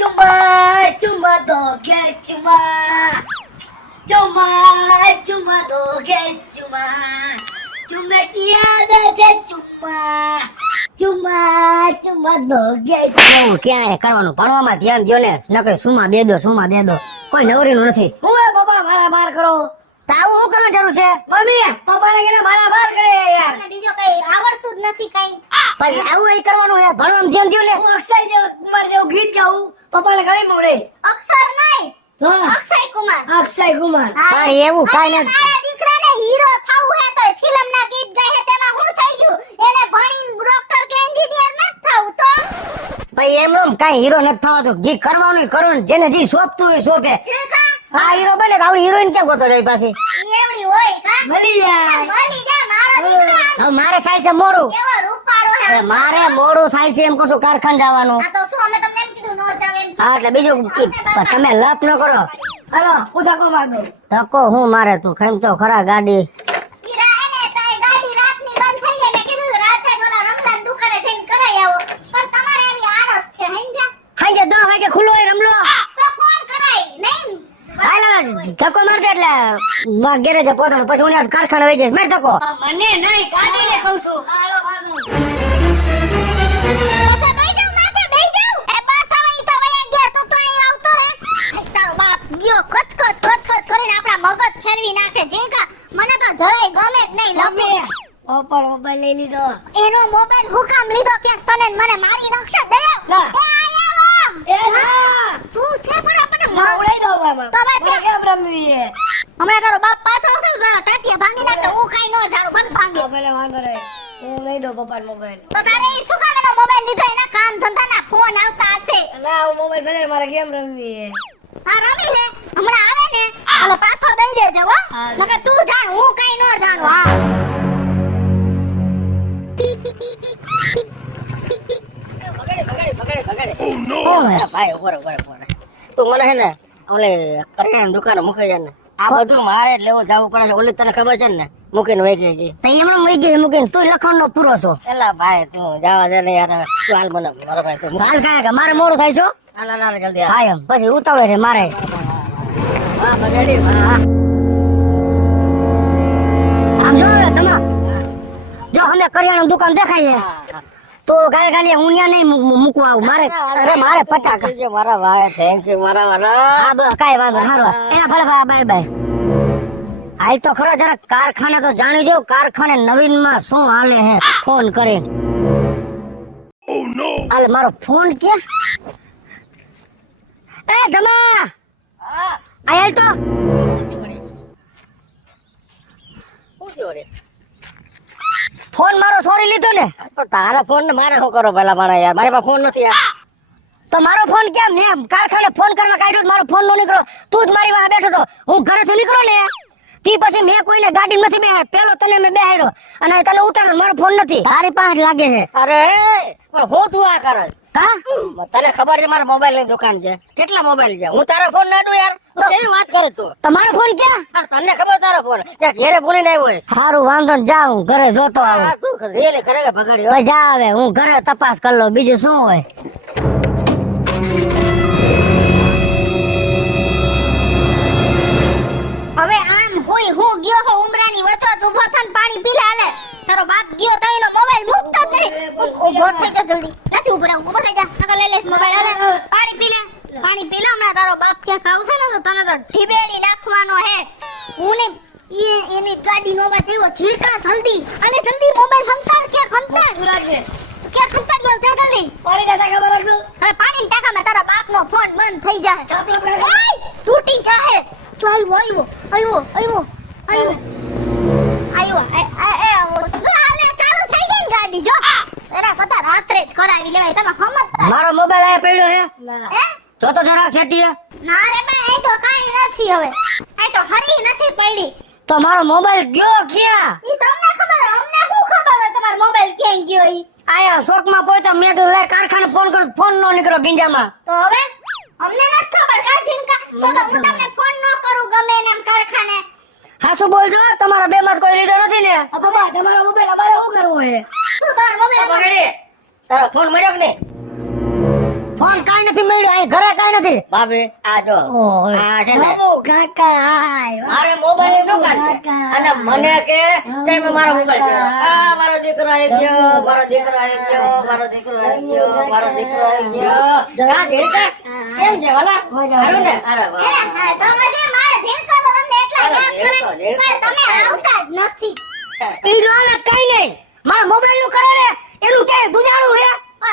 ચુમ્મા ચુમ્મા દો કે ચુમ્મા ચુમ્મા ચુમ્મા દો કે ચુમ્મા ચુમ્મે કિયા દે ચુમ્મા ચુમ્મા ચુમ્મા દો કે એવું ક્યાં કરવાનું ભણવામાં ધ્યાન દ્યો ને નકર સુમાં દે દો કોઈ નવરીનું નથી. હું એ પપ્પા મારા માર કરો તો આવું શું કરવા જરૂર છે? મમ્મી પપ્પાને કે મારા માર કરે યાર તમને બીજો કઈ આવડતું જ નથી કઈ. પછી આવું એ કરવાનું હે ભણવામાં ધ્યાન દ્યો ને. હું અક્ષય જેવો કુમાર જેવું ગીત ગાઉં પપ્પાને કઈ મળે અક્ષર નહીં, તો અક્ષય કુમાર. અક્ષય કુમાર પણ એવું કાંઈ નથી. મારા દીકરાને હીરો થવું હે તો ફિલ્મના ગીત ગાય હે તેમાં શું થઈ ગયું? એને ભણીને ડોક્ટર કે એન્જિનિયર ન થવું તો ભાઈ એમ કાંઈ હીરો નથી થવાતો. જે કરવાનું એ કરો ને જેને જે શોભતું હોય શોભે. આ હીરો બને તો આપડી હિરોઈન કેમ ગોતો જાય પાછી? એવડી હોય કા? મળી જાય મળી જા મારો દીકરો આમ હવે મારે થાય છે મોડું. કેવો રૂપાળો હે. હવે મારે મોડું થાય છે એમ કહું છું કારખાને જવાનું. આ તો શું અમે તમને એમ કીધું નો જાવ એમ. હા એટલે બીજું તમે લપ ન કરો. હાલો પૂછા કો માર દો ધક્કો હું મારે તું ખાઈ તો ખરા ગાડી. ઈ રાહે ને તારી ગાડી રાતની બંધ થઈ ગઈ. મેં કીધું રાતે જ ઓલા રમલાન દુકાને જઈને કરાઈ આવો. પણ તમારે એવી આળસ છે હંજા. ખાઈ 10 વાગે ખુલ્લો હોય રમલો. તો ફોન કરાય નહીં. હાલ હવે ધક્કો મારતો એટલે ગેરેજ પહોંચવાનું પછી હું ત્યાં કારખાને વહી જઈશ. મેં ધક્કો મને નહીં ગાડીને કહું છું હાલો માર દો ઓછા બેહી જાવ માથે બેહી જાવ. એ બસ હવે ઈ તો વયા ગયા તો અહીં આવતો રે. તારો બાપ ગયો કચકચ કરીને આપણા મગજ ફેરવી નાખે. જેકા મને તો જરાય ગમે જ નહીં. મમ્મી પપ્પા મોબાઈલ લઈ લીધો એનો મોબાઈલ હું કામ લીધો ક્યાંક તને ને મને મારી નાખશે દયા. ના. એ એ ના શું છે પણ આપણને માં ઉડાઈ દો બાબા તમે મને કેમ રમવી છે હમણાં તારો બાપ પાછો આવશે ને તારા ટાટિયા ભાંગી નાખશે. હું કાઈ ન જાણું બંધ ભાંગી. મોબાઈલ વાંધો રહે હું લઈ દો પપ્પા મોબાઈલ તો તારે ઈ શું કામ એનો મોબાઈલ લીધો? એના કામ ધંધાના ફોન આવતા હશે. ના હું મોબાઈલ ભલે મારે કેમ રમવી છે હા રમી લે. હમણાં આવે ને હાલો પાછો દઈ દેજો હો. હા. નકર તું જાણ હું કાઈ ન જાણું. હા ભાઈ ઉપર તું મને હે ને ઓલે કરિયાણાની દુકાને મૂકી જાય ને આ બધું મારે જ લેવું જવું પડે છે. ઓલી તને ખબર છે ને મૂકીને વહી ગઈ. એમણે વહી ગઈ મૂકીને તું લખણનો પૂરો છો. એલા ભાઈ તું જવા દે ને યાર. તું હાલ મને મારો ભાઈ તું હાલ કાંઈ કે મારે મોડું થાય છો. હાલ જલ્દી હા એમ પછી ઉતાવળે છે મારે. હા બગડી હા આમ જો હવે તમે જો અમે કરિયાણાની દુકાન દેખાય છે તો ગાય ગાલી હું ત્યાં નહીં મૂકવા આવું. મારે અરે મારે 50 મારા ભાઈ થેન્ક યુ મારા વાલા. હા બસ કાંઈ વાંધો હારો એના ભલે બાય બાય. હાલ તો ખરો જરા કારખાને તો જાણી જો કારખાને નવીનમાં શું હાલે હે ફોન કરીને. હાલ મારો ફોન કે એ ધમા આયલ તો ફોન મારો સોરી લીધો ને. તારા ફોન ને મારે શું કરો પેલા મારા યાર મારી પાસે ફોન નથી યાર. તો મારો ફોન કેમ ને કારખાને ફોન કરવા કાઢ્યો મારો ફોન નો નીકળો. તું જ મારી વાહે બેઠો તો હું ઘરેથી નીકળો ને તી પછી મેં કોઈને ગાડી નથી બેહાડ. પેલો તને મેં બેહાડ્યો અને તને ઉતાર મારો ફોન નથી તારી પાસે લાગે છે. અરે પણ હું તું આ કરે હા તને ખબર છે મારા મોબાઈલ ની દુકાન છે. કેટલા મોબાઈલ છે હું તારા ફોન ના દઉં યાર. તો કેવી વાત કરે તું? તમારો ફોન ક્યાં? તને ખબર તારો ફોન ક્યાં ઘરે ભૂલીને આવ્યો હોય. સારું વાંધો ને જા હું ઘરે જોતો આવું. તું રેલે ખરેખર ભગાડ્યો જા હવે હું ઘરે તપાસ કરી લઉં બીજું શું હોય. હવે આમ હોય હું ગયો હો ઉમરાની વચોટ ઊભો થઈને પાણી પી લે. હાલે તારો બાપ ગયો તો એનો મોબાઈલ મૂકતો જ નહીં. ઊભો થઈ જા જલ્દી. નથી ઊભો થઈ જા. નકર લઈ લેશ મોબાઈલ. હાલે પાણી પી લે. પાણી પી લે. હમણાં તારો બાપ ક્યાંક આવશે ને તો તને તો ઢીબેડી નાખવાનો હે. હું ને એની ગાડી નો વાત એવો છીડકા જલ્દી. અને જલ્દી મોબાઈલ ખંતાડ કે ખંતાડ રાજે. તું ક્યાં ખંતાડ જાવ તે જલ્દી. પાણી ના ટાંકા પર રાખો હવે પાણી ની ટાંકામાં તારા બાપનો ફોન બંધ થઈ જાય. ઓય તૂટી જાહે. જો આવ્યો. હાલે ચાલુ થઈ ગઈ ને ગાડી જો. એના કરતા રાત્રે જ કરાવી લેવાય. તમે સમજતા મારો મોબાઈલ આ પડ્યો હે ના હે? જોતો જરા છેટી ના રે બા એ તો કાઈ નથી હવે. એ તો હરી નથી પડી. તો મારો મોબાઈલ ગયો ક્યાં? ઈ તમને ખબર અમને શું ખબર હોય તમારો મોબાઈલ ક્યાં ગયો ઈ? આયા શોકમાં પોઈતો મેં તો લે કારખાને ફોન કર્યો ફોન નો નીકળ્યો ગિંજામાં. તો હવે અમને નથી ખબર કા જીનકા. તો હું તમને ફોન ન કરું ગમે ને એમ કારખાને. હાસુ બોલજો તમારા બે માં કોઈ લીધો નથી ને. પપ્પા તમારો મોબાઈલ અમારે શું કરવો છે શું તમારો મોબાઈલ પકડી તારો ફોન મળ્યો કે નહીં? ફોન કાંઈ નથી મળ્યો, અહીં ઘરે કાંઈ નથી. ભાભી આ જો ઓય. આ છે ને બાબુ કાકા આય મારે મોબાઈલ ની દુકાન છે. અને મને કે તમે મારો મોબાઈલ છે. આ મારો દીકરો આવી ગયો, મારો દીકરો આવી ગયો, મારો દીકરો આવી ગયો, મારો દીકરો આવી ગયો. આ ધીરકા કેમ છે વાલા? હારું ને? અરે વાહ. અરે, તમે જે મારા જીણકામાં તમને એટલા અરે, યાદ કરે, જીણકો, જીણકો. પણ તમે આવતા જ નથી. ઈ નો હાલત કાંઈ નહીં. મારા મોબાઈલ નું કરે ને એનું કે દુજાણું હે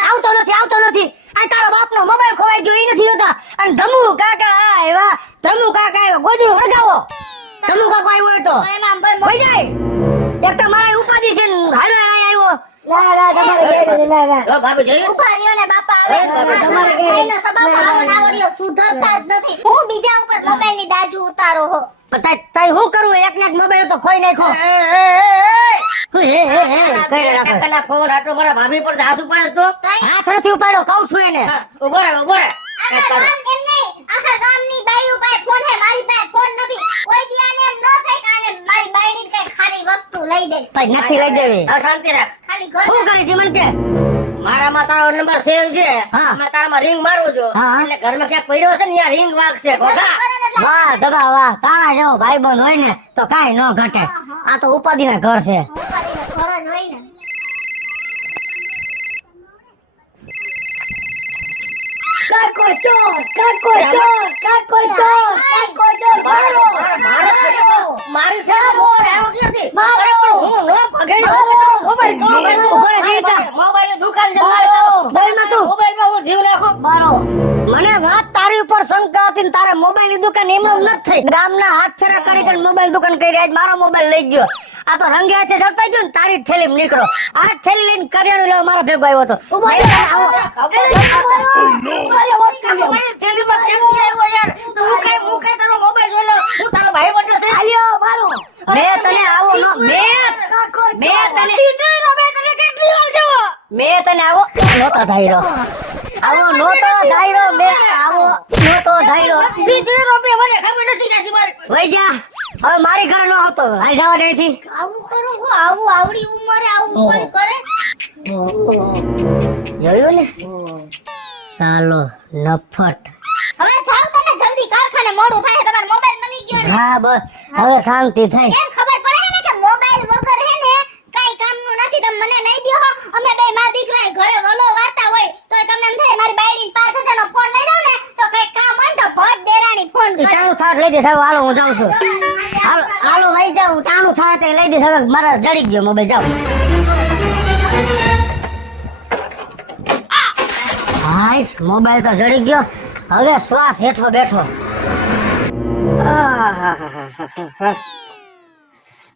આવતો નથી. આ તારો બાપનો મોબાઈલ ખોવાઈ ગયો ઈ નથી હોતા. અને ધમુ કાકા આવ્યા, ધમુ કાકા આવ્યા, ગોદડું હળગાવો. ધમુ કાકા આવ્યો હોય તો તો એમાં પણ હોય જાય. એક તો મારા ઉપાધિ છે ને હાલો આવ્યો. ના તમારે ઘેર ના ના જો ભાભી જોયું? ઉભા રહ્યો ને બાપા, હવે તમારે ભાઈનો સ્વભાવ આવો ને આવો રહ્યો, સુધરતા જ નથી. હું બીજા ઉપર મોબાઈલની દાજુ ઉતારો હો. પણ તઈ હું કરું? એક ને એક મોબાઈલ તો ખોઈ નાખ્યો. હે કઈ રાખો. કાકાના ફોન આટલો મારા ભાભી પર હાથ ઉપાડે તો હાથ નથી ઉપાડ્યો, કહું છું એને. હા, ઉભો રહે ઉભો રહે. આખા ગામ એમ નહીં, આખા ગામની બાઈઓ પાસે ફોન હે, મારી પાસે ફોન નથી. કોઈ દી આને એમ ન થાય કે આને મારી બાઈની કઈ ખારી વસ્તુ લઈ દે. પણ નથી લઈ દેવી. હા, શાંતિ રાખ. ખાલી ઘર શું કરીશ ઈ મને કે? મારામાં તારો નંબર સેવ છે. હા. મેં તારામાં રિંગ મારું છું. હા. એટલે ઘરમાં ક્યાંક પડ્યો હશે ને ત્યાં રિંગ વાગશે. ઘોઘા. વાહ દબા વાહ, તારા જેવો ભાઈબંધ હોય ને તો કાંઈ ન ઘટે. આ તો ઉપાધિના ઘર છે. ઘર જ હોય ને. કાકો ચોર મારો મારી સાથે મોબાઈલ આવ્યો ક્યાંથી? મારો. અરે પણ હું નો પકડ્યો. મોબાઈલ તોડો ભાઈ. ઉભો રહે, જીવતા. મોબાઈલની દુકાન છે. મારો. મોબાઈલમાં તું. મોબાઈલમાં હું જીવ નાખું. મારો મને વાત તારી ઉપર શંકા હતી ને તારે મોબાઈલ ની દુકાન એમ નથી થઈ. ગામના હાથ ફેરા કરી કરીને મોબાઈલ દુકાન કરી આજ મારો મોબાઈલ લઈ ગયો. આ તો રંગે હાથે ઝડપાઈ ગયો ને તારી થેલી નીકળો. આ થેલી લઈને કરિયાણું લેવા મારો ભેગો આવ્યો હતો. મારી થેલીમાં કેમથી આવ્યો યાર? તો હું કઈ તારો મોબાઈલ જોઈ લઉં. હું તારો ભાઈ બને છે. મેં તને આવો નો મેં તને આવો નહોતો ધાયરો. આવો નહોતો ધાયરો. મેં આવો નહોતો ધાયરો. ત્રીજું રૂપિયા મને ખબર નથી ક્યાંથી મારી. વઈ જા. હવે મારી ઘરે ન હતો. હાલ જવા દે થી. આવું કરું હું, આવું આવડી ઉંમરે આવું કોઈ કરે. જોયું ને ચાલો નફટ. હવે જાવ તમે જલ્દી, કારખાને મોડું થાય, તમારો મોબાઈલ મળી ગયો ને. હા બસ હવે શાંતિ થઈ. એમ ખબર પડે ને કે મોબાઈલ વગર હે ને કઈ કામનું નથી. તમે મને લઈ દ્યો હો. અમે બે માં દીકરા ઘરે વલો વાતા હોય તો તમને એમ થાય મારી બાયડી 5000 નો ફોન લઈ દઉં ને તો કઈ કામ હોય ને તો ભટ દેરાણી ફોન કરે. ટાણું થાટ લઈ દે સાહેબ. હાલો હું જાઉં છું. હાલો લઈ જાઉં. ટાણું થાય તો લઈ દે હવે. મારા જડી ગયો મોબાઈલ. જાઉં. હાઈસ મોબાઈલ તો જડી ગયો. હવે શ્વાસ હેઠો બેઠો.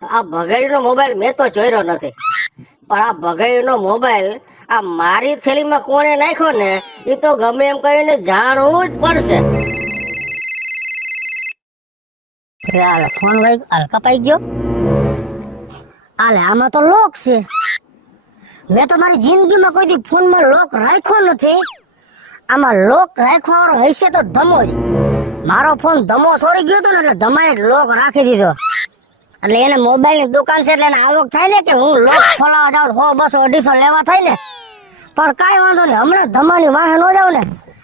આ ભગાઈનો મોબાઈલ મેં તો જોયો નથી, પણ આ ભગાઈનો મોબાઈલ આ મારી થેલીમાં કોણે નાખ્યો ને એ તો ગમે એમ કહીને જાણવું જ પડશે. હાલ ફોન વાઈ હાલ કપાઈ ગયો. હાલે આમાં તો લોક છે. મેં તો મારી જિંદગીમાં કોઈ દી ફોનમાં લોક રાખ્યો નથી. આમાં લોક રાખવા વાળો હશે તો ધમો જ. મારો ફોન ધમો છોડી ગયો હતો ને એટલે ધમાએ લોક રાખી દીધો. એટલે એને મોબાઈલ ની દુકાન છે એટલે એને આવક થાય ને કે હું લોક ખોલાવા જાઉં 100 200 250 લેવા થાય ને. પણ કાંઈ વાંધો નહીં. હમણાં ધમાની વાહે ન જાઉં ને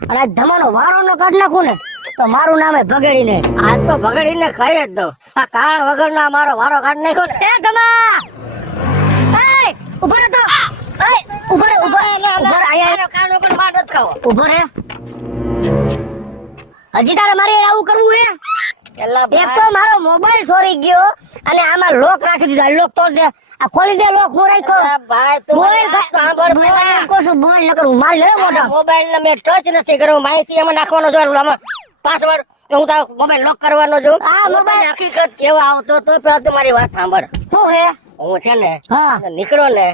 અને આ ધમાનો વારો ન કાઢ નાખું ને તો મારું નામે ભગેડી નહીં. આજ તો ભગાડીને ખાઈ જ દઉં. આ કારણ વગરના મારો વારો કાઢ નાખ્યો ને. એ ધમા એ ઉભો રહે તો. એ ઉભો રહે આયા એનો કારણ વગર માર નથી ખાવો. ઉભો રહે. હજી તારે મારે આવું કરવું હે? એલા એક તો મારો મોબાઈલ ચોરી ગયો અને આમાં લોક રાખી દીધો. લોક તોડ દે. આ ખોલી દે લોક. હું રાખ્યો ભાઈ તું બોલ મારી વાત સાંભળ પહેલા. બોલ ન કરું. મારી લે મોઢા. મોબાઈલ ને મેં ટચ નથી કર્યો. માહિતી એમાં નાખવાનો જો આમાં પાસવર્ડ હું તારો મોબાઈલ લોક કરવાનો છું. આ મોબાઈલ- હકીકત કેવો આવતો તો પેલા તું મારી વાત સાંભળ. શું હે? હું છે ને હા. નીકળ્યો ને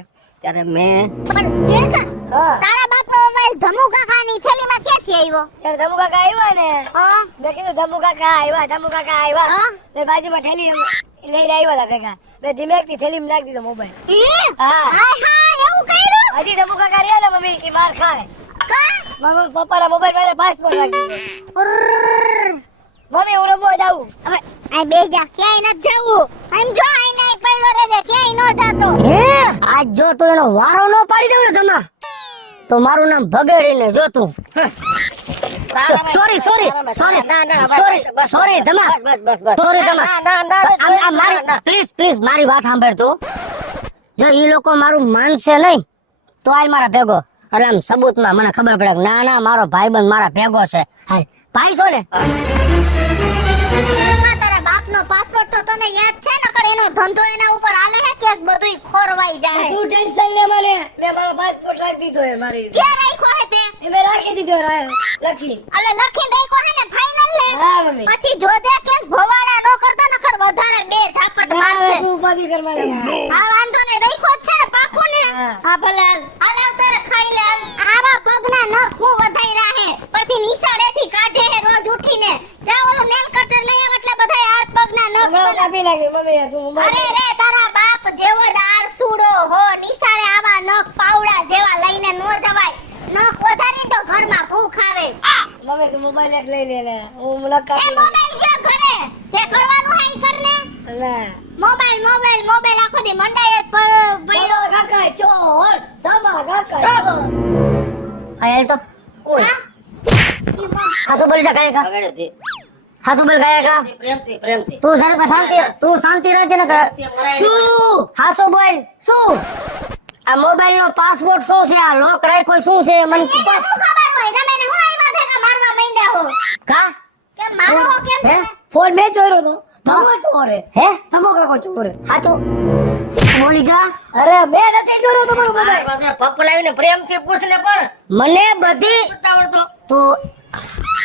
ત્યારે મેં પણ જીણકા, હા. તારા બાપનો મોબાઈલ ધમુ કાકાની થેલીમાં ક્યાંથી આવ્યો? ત્યારે ધમુ કાકા આવ્યા ને. હા મેં કીધું ધમુ કાકા આવ્યા. હા? તે બાજુમાં થેલી લઈને આવ્યા હતા ભેગા. મેં ધીમેકથી થેલીમાં નાખી દીધો મોબાઈલ. હા. હાય હાય, એવું કર્યું? હજી ધમુ કાકા રહ્યા ને મમ્મી કે માર ખાય. કા? મારા પપ્પાના મોબાઈલ માં પાસપોર્ટ રાખી દીધો. ઉર્ર. મમ્મી હું રમવા જાઉં. હવે આ બે જા, ક્યાંય નથી જવું. આમ જો આઈ નહીં પડ્યો રહે, ક્યાંય ન જાતો. હે આજ જો તું એનો વારો ન પાડી દઉં ને ધમા તો મારું નામ ભગેડી ને જો તું sorry Dhama sorry Dhama please મારી વાત સાંભળ તું જો ઈ લોકો મારું માનશે નહીં તો આય મારા ભેગો એટલે આમ સબૂતમાં મને ખબર પડે કે ના મારો ભાઈબંધ મારા ભેગો છે હાય ભાઈ છો ને તારા બાપનો પાસવર્ડ તો તને યાદ છે ને કર એનો ધંધો એના ઉપર આલે હે કે બધુંય ખોરવાઈ જાય તું ટેન્શન લે મને મેં મારો પાસપોર્ટ રાખી દીધો હે મારી ક્યાં રાખ્યો હે તે એ મેં રાખી દીધો લખી અલે લખીને રાખ્યો હે ને ફાઇનલ લે હા મમ્મી પછી જોજે કે ભવાડા નો કરતો નકર વધારે બે ઝાપટ મારશે તું ઉપાધિ કરવાના આ વાંધો ને રાખ્યો જ છે ને પાકું ને હા ભલે હાલ તારે ખાઈ લે આવા પગના નખ હું વધાઈ રાહે પછી નિશાળેથી કાઢે હે રોજ ઉઠીને જા ઓલો નેલ કટર લઈ આવ એટલે બધાય હાથ પગના નખ હમણાં કાપી નાખી મમ્મી તું અરે રે તારા બાપ જેવો દાર સુડો હો નિશાળે આવા નખ પાવડા જેવા લઈને નો જવાય નખ વધારે તો ઘરમાં ભૂખ આવે મમ્મી તું મોબાઈલ એક લઈ લે ને હું મુલાકાત એ મોબાઈલ ક્યાં ઘરે જે કરવાનું હે ઈ કરને ના મોબાઈલ આખો દી મંડાય જ પડ્યો કાકા ચોર ધમા કાકા ચોર હાય તો ઓય હાસો બોલ જા ગાયકા ભગેડી હાસો બોલ ગાયકા પ્રેમથી તું શાંતિ રાખજે ને શું હાસો બોલ શું આ મોબાઈલ નો પાસવર્ડ શું છે આ લોક રાખ્યો શું છે મને એને શું ખબર હોય તમે ને હું આયવા ભેગા મારવા માંડ્યા હો કા કે મારો હો કેમ હે ફોન મેં ચોર્યો તો ધમો ચોરે હે ધમો કાકો ચોરે હા તો બોલી જા અરે મેં નથી ચોર્યો તમારો મોબાઈલ પપલાવીને પ્રેમથી પૂછ ને પણ મને બધી આવડતો તું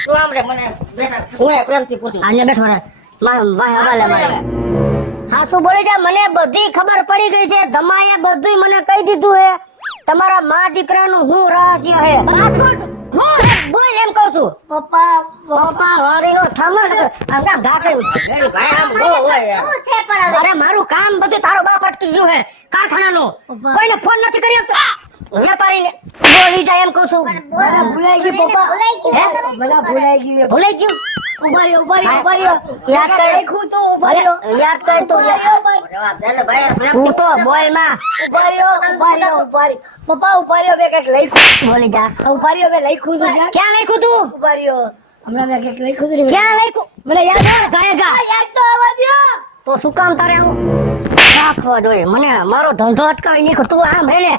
તું આમરે મને બેટા હું પ્રેમથી પૂછું આને બેઠો રે વાહ હવાલે મારે હા શું બોલી જા મને બધી ખબર પડી ગઈ છે ધમાએ બધુંય મને કહી દીધું હે તમારા માં દીકરાનું હું રહસ્ય હે પાસપોર્ટ હું હે બોલ એમ કહું છું પપ્પા વારીનો ઠમણ આમ કામ ગાકે ભગેડી ભાઈ આમ નો હોય યાર શું છે પણ હવે અરે મારું કામ બધું તારો બાપ અટકી ગયું હે કારખાનાનું કોઈને ફોન નથી કરી આપતો વેપારીને બોલી જાય એમ કહું છું મને ભૂલાઈ ગઈ પપ્પા ભૂલાઈ ગયું હે? મને ભૂલાઈ ગઈ ભૂલાઈ ગયું ઉભા રહ્યો યાદ કર લખ્યું તો ઉભા રહ્યો યાદ કર તું જવાબ દે ને ભાઈ તું પ્રેમથી તો બોલ માં ઉભા રહ્યો પપ્પા ઉભા રહ્યો મેં કઈક લખ્યું બોલી જા ઉભા રહ્યો મેં લખ્યું તું ક્યાં લખ્યું તું ઉભા રહ્યો હમણાં મેં કઈક લખ્યું તું ક્યાં લખ્યું મને યાદ ગાયકા યાદ તો આવવા દ્યો તો શું કામ તારે આવું રાખવા જોઈએ મને મારો ધંધો અટકાવી નીકળ તું આમ રે ને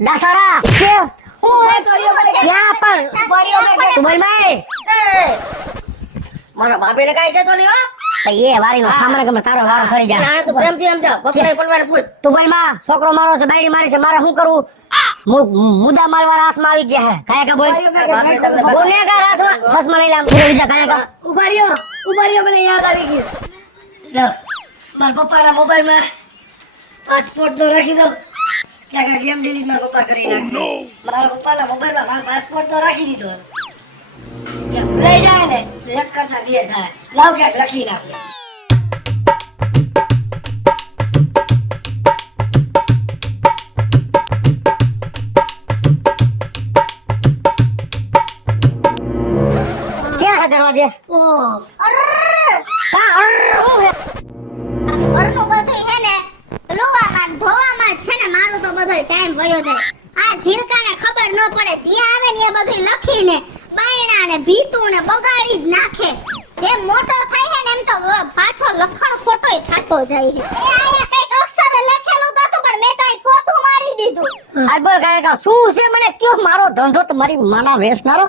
દાસારા કે હું મેં કર્યો મને ક્યાં પણ તું બોલ માં મારા બાપીને કાઈ જતો નહીં હો તો એ વારીનો સામાન ગમે તારો વારો સડી જાય ના તું પ્રેમથી એમ જા પપલાઈ પલવાને પૂછ તું બોલ માં છોકરો મારો છે બાયડી મારી છે મારે શું કરવું મુદ્દા માલ વાળા હાથમાં આવી ગયા હે કાયા કા બોલ ગુનેગાર હાથમાં ચશ્મા લઈ લે આમ બીજા કાયા કા ઉભા રહ્યો મને યાદ આવી ગયું લો, મારા પપ્પાના મોબાઈલમાં પાસપોર્ટ તો રાખી દો ક્યાંક ગેમ ડિલીટ મારા પપ્પા કરી નાખશે મારા પપ્પાના મોબાઈલમાં મારો પાસપોર્ટ તો રાખી દીધો ક્યાંક ભૂલાઈ જાય ને તો એક કરતા બે થાય લાવ ક્યાંક લખી નાખે ક્યાં હે દરવાજે ઓહ કા હું હે ઘરનું બધું હે ને લુવામાં ને ધોવામાં જ છે ને મારું તો બધોય ટાઈમ વયો જાય આ ઝીણકાને ખબર ન પડે જ્યાં આવે ને એ બધું લખીને બાયણા ને ભીતું ને બગાડી જ નાખે જેમ મોટો થાય છે ને એમ તો પાછો લખણ ખોટોય થતો જાય છે એ આયા કઈક અક્ષર લખેલું તો હતું પણ મેં તો અહીં ખોટું મારી દીધું આ બોલ કાયા કા શું છે મને કયો મારો ધંધો તમારી માના વેસનારો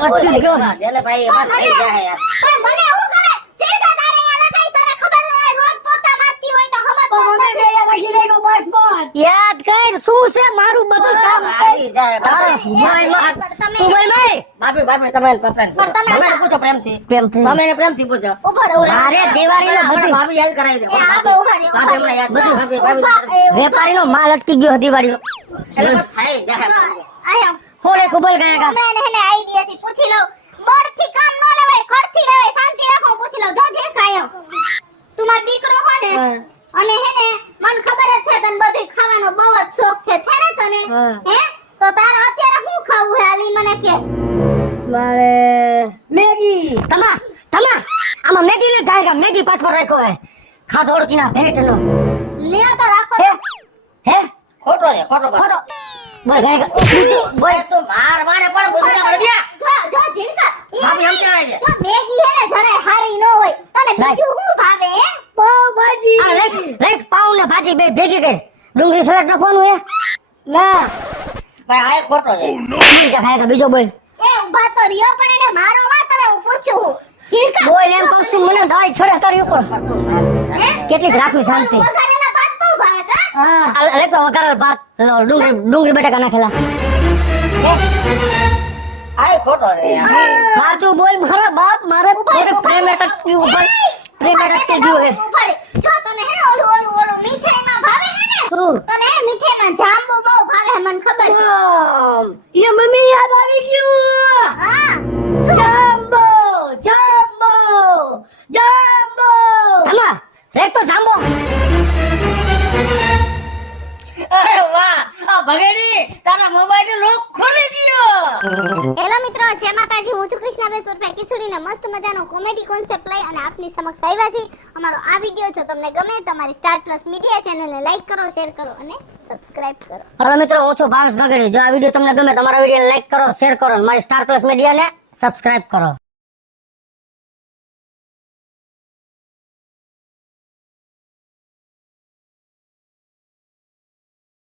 અટકી ગયો દે ને ભાઈ એમાં થઈ જાય યાર પણ મને હું કરે ચીડતા તારે અહીંયા લખાય તને ખબર ન હોય રોજ પોતા મારતી હોય તો ખબર તો મને બે લખી નાખ્યો પાસપોર્ટ યાદ કર શું છે મારું બધું કામ આવી જાય તારે બોલ માં તું બોલ માં બાપી તમે પપલાને પૂછો પણ તમે તમે પૂછો પ્રેમથી પ્રેમથી. તમે એને પ્રેમથી પૂછો ઉભો રહો અરે દિવાળીનો બધું ભાભી યાદ કરાવી દે એ આ બહુ ઉભા બાપી હમણાં યાદ ભાભી ભાભી વેપારીનો માલ અટકી ગયો દિવાળીનો એટલે બસ થઈ જાય આયા હોલે કુબલ ગયા કા હમણાં એને આઈડિયાથી પૂછી લઉં બળથી કામ ન લેવાય ખર્ચી લેવાય શાંતિ રાખો પૂછી લઉં જો જે કાયમ તું મારો દીકરો હો ને અને હે ને મને ખબર જ છે તને બધું ખાવાનો બહુ જ શોખ છે ને તને હે તો તારે અત્યારે શું ખાવું હે આલી મને કે મારે મેગી તમા આમાં મેગી ને ગાય મેગી પાસપોર્ટ રાખ્યો હે ખાધો ઓળખીના ભેટ નો લે તો રાખો હે ખોટો છે ખોટો ખોટો બોલ ગાય બોલ તો માર મારે પણ બોલતા પડી ગયા જો ઝીણકા ભાભી સમજાવે છે જો મેગી હે ને જરાય હારી ન હોય તને બીજું શું ભાવે હે પાવભાજી. આ લેખ પાઉં ને ભાજી બે ભેગી કરી ડુંગળી સલાડ નાખવાનું હે ના ભાઈ આ ખોટો છે બીજા ખાય કે બીજો બોલ એ ઊભા તો રહ્યો પણ એને મારો વાત હવે હું પૂછું છું ઝીણકા બોલ એમ કહું છું મને દવાઈ છોડે તારી ઉપર કેટલીક રાખવી શાંતિ વઘારેલા ભાત બહુ ભાવે કા હા આ લેખ તો વઘારેલ ભાત ડુંગળી બટાકા નાખેલા આ ખોટો છે સાચું બોલ મારા બાપ મારે પ્રેમ અટકતી ઉપર પ્રેમ અટકતી ગયું હે ઉભા રહે. જો તને હે ઓલું મીઠાઈમાં ભાવે હે ને શું તને હે મીઠાઈમાં જાંબુ બહુ ભાવે હે, મને ખબર છે એ મમ્મી યાદ આવી ગયું હા જાંબો જાંબો જાંબો ધમા લેખ તો જાંબો અરે વાહ આ ભગેડી તારા મોબાઈલ નો લોક ખોલી ગયો હેલો મિત્રો, જય માતાજી. હું છું કૃષ્ણાબેન સુરભાઈ કિશોરીને મસ્ત મજાનો કોમેડી કોન્સેપ્ટ લઈ અને આપની સમક્ષ આવ્યા છે. અમારો આ વિડીયો જો તમને ગમે તો અમારી સ્ટાર પ્લસ મીડિયા ચેનલને લાઈક કરો, શેર કરો અને સબસ્ક્રાઇબ કરો. હેલો મિત્રો હું છું ભાવેશ બગડી જો આ વિડીયો તમને ગમે તો અમારા વિડીયોને લાઈક કરો શેર કરો અને મારી સ્ટાર પ્લસ મીડિયાને સબસ્ક્રાઇબ કરો